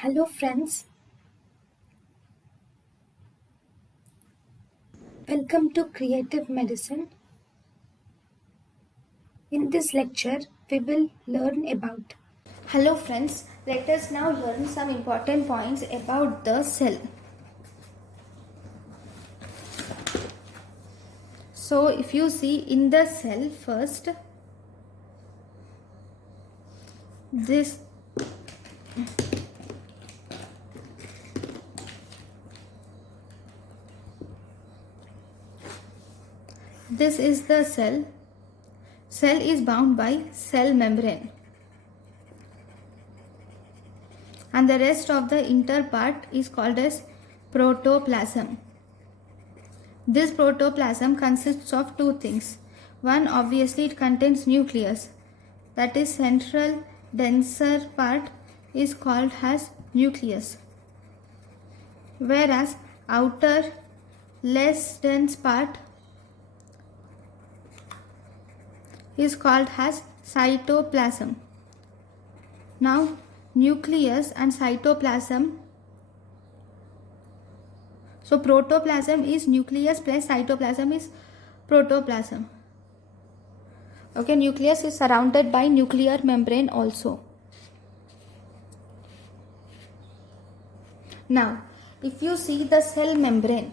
Hello friends, welcome to Creative Medicine. In this lecture, we will learn about. Hello friends, let us now learn some important points about the cell. So if you see in the cell first, this is the cell. Cell is bound by cell membrane. And the rest of the inner part is called as protoplasm. This protoplasm consists of two things. One, obviously it contains nucleus. That is, central denser part is called as nucleus. Whereas outer less dense part is called as cytoplasm. Now nucleus and cytoplasm. So protoplasm is nucleus plus cytoplasm is protoplasm. Okay, nucleus is surrounded by nuclear membrane also. Now, if you see the cell membrane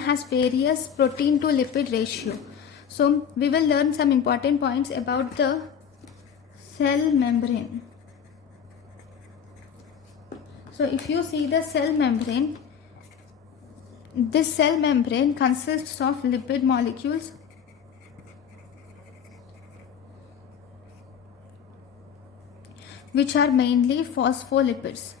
has various protein to lipid ratio. So we will learn some important points about the cell membrane. So if you see the cell membrane, this cell membrane consists of lipid molecules which are mainly phospholipids.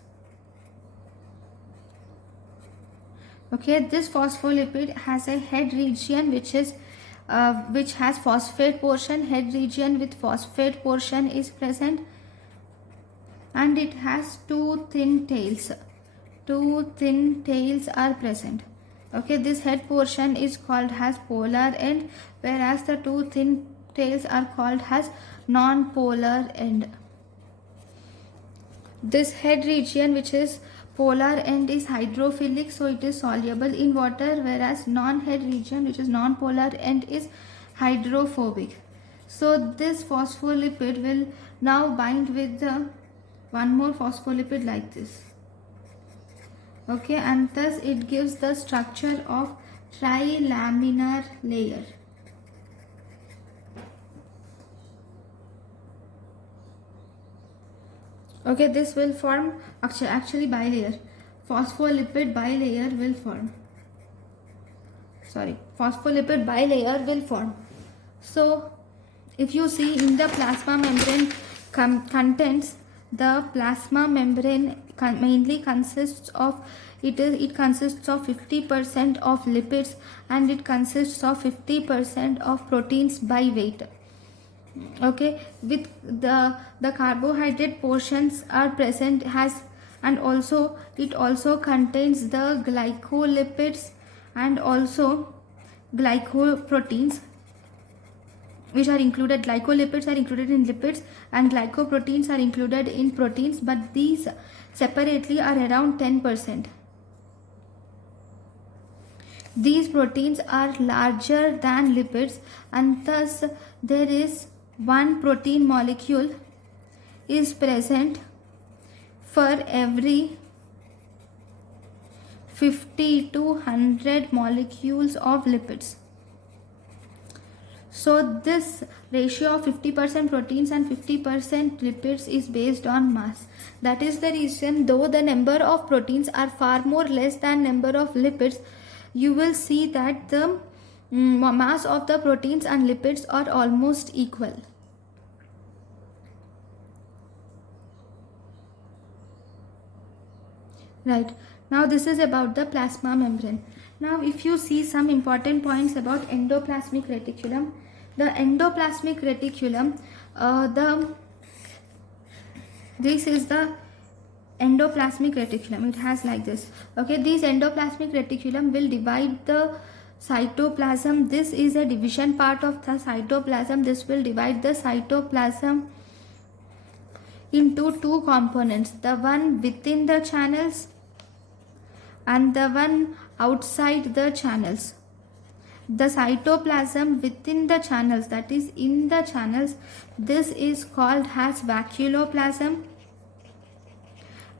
Okay, this phospholipid has a head region which has phosphate portion. Head region with phosphate portion is present, and it has two thin tails. Two thin tails are present. Okay, this head portion is called as polar end, whereas the two thin tails are called as non-polar end. This head region, which is polar end, is hydrophilic, so it is soluble in water, whereas non-head region, which is non-polar end, is hydrophobic. So this phospholipid will now bind with the one more phospholipid like this. Okay, and thus it gives the structure of trilaminar layer. Okay, this will form actually bilayer. Phospholipid bilayer will form. Phospholipid bilayer will form. So if you see in the plasma membrane contents, the plasma membrane mainly consists of it consists of 50% of lipids, and it consists of 50% of proteins by weight. Okay, with the carbohydrate portions are present, and also it also contains the glycolipids and also glycoproteins, which are included. Glycolipids are included in lipids and glycoproteins are included in proteins, but these separately are around 10%. These proteins are larger than lipids, and thus there is one protein molecule is present for every 50 to 100 molecules of lipids. So this ratio of 50% proteins and 50% lipids is based on mass. That is the reason, though the number of proteins are far more less than number of lipids, you will see that the mass of the proteins and lipids are almost equal. Right, now this is about the plasma membrane. Now if you see some important points about endoplasmic reticulum, the endoplasmic reticulum, this is the endoplasmic reticulum. It has like this. Okay, this endoplasmic reticulum will divide the cytoplasm. This is a division part of the cytoplasm. This will divide the cytoplasm into two components, the one within the channels and the one outside the channels. The cytoplasm within the channels, that is in the channels, this is called as vacuoloplasm,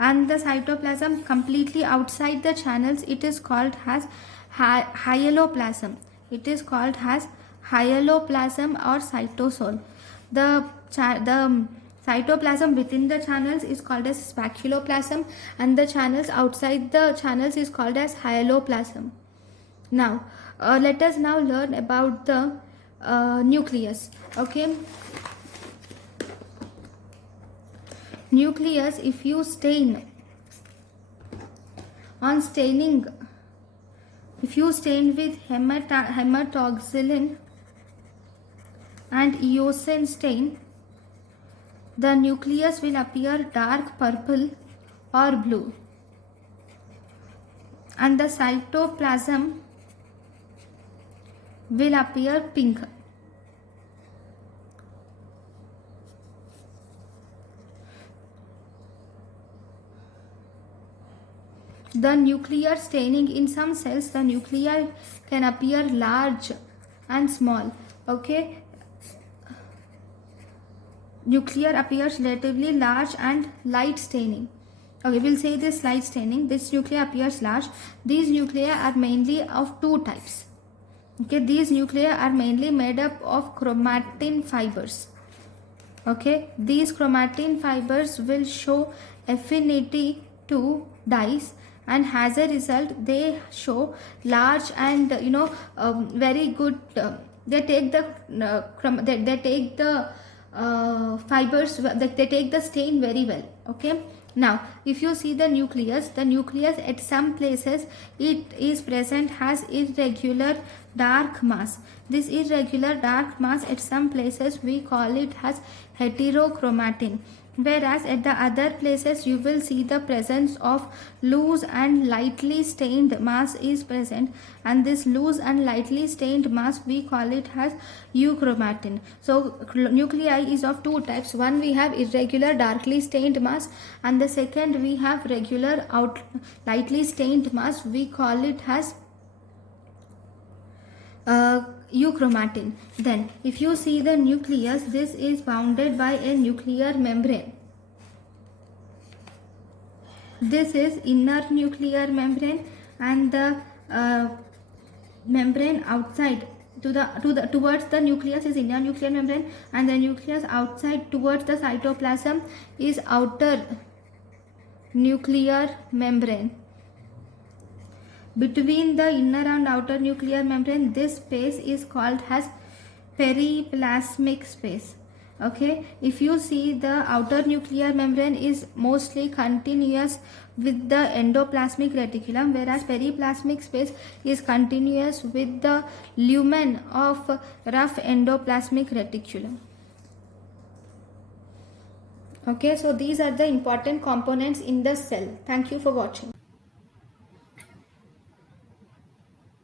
and the cytoplasm completely outside the channels, it is called as hyaloplasm. It is called as hyaloplasm or cytosol. The cytoplasm within the channels is called as vacuoloplasm, and the channels outside the channels is called as hyaloplasm. Now let us now learn about the nucleus. Okay, nucleus, if you stain with hematoxylin and eosin stain, the nucleus will appear dark purple or blue, and the cytoplasm will appear pink. The nuclear staining, in some cells the nuclei can appear large and small. Okay, nuclear appears relatively large and light staining. Okay, we'll say this light staining. This nuclei appears large. These nuclei are mainly of two types. Okay, these nuclei are mainly made up of chromatin fibers. Okay, these chromatin fibers will show affinity to dyes, and as a result they show large and very good they take the fibers, they take the stain very well. Okay, now if you see the nucleus at some places it is present as irregular dark mass. This irregular dark mass at some places we call it as heterochromatin, whereas at the other places you will see the presence of loose and lightly stained mass is present, and this loose and lightly stained mass we call it as euchromatin. So nuclei is of two types. One, we have irregular darkly stained mass, and the second we have regular lightly stained mass, we call it as euchromatin. Then if you see the nucleus, this is bounded by a nuclear membrane. This is inner nuclear membrane, and the membrane outside towards the nucleus is inner nuclear membrane, and the nucleus outside towards the cytoplasm is outer nuclear membrane. Between the inner and outer nuclear membrane, this space is called as periplasmic space. Okay, if you see the outer nuclear membrane is mostly continuous with the endoplasmic reticulum, whereas periplasmic space is continuous with the lumen of rough endoplasmic reticulum. Okay, so these are the important components in the cell. Thank you for watching.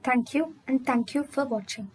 Thank you, and thank you for watching.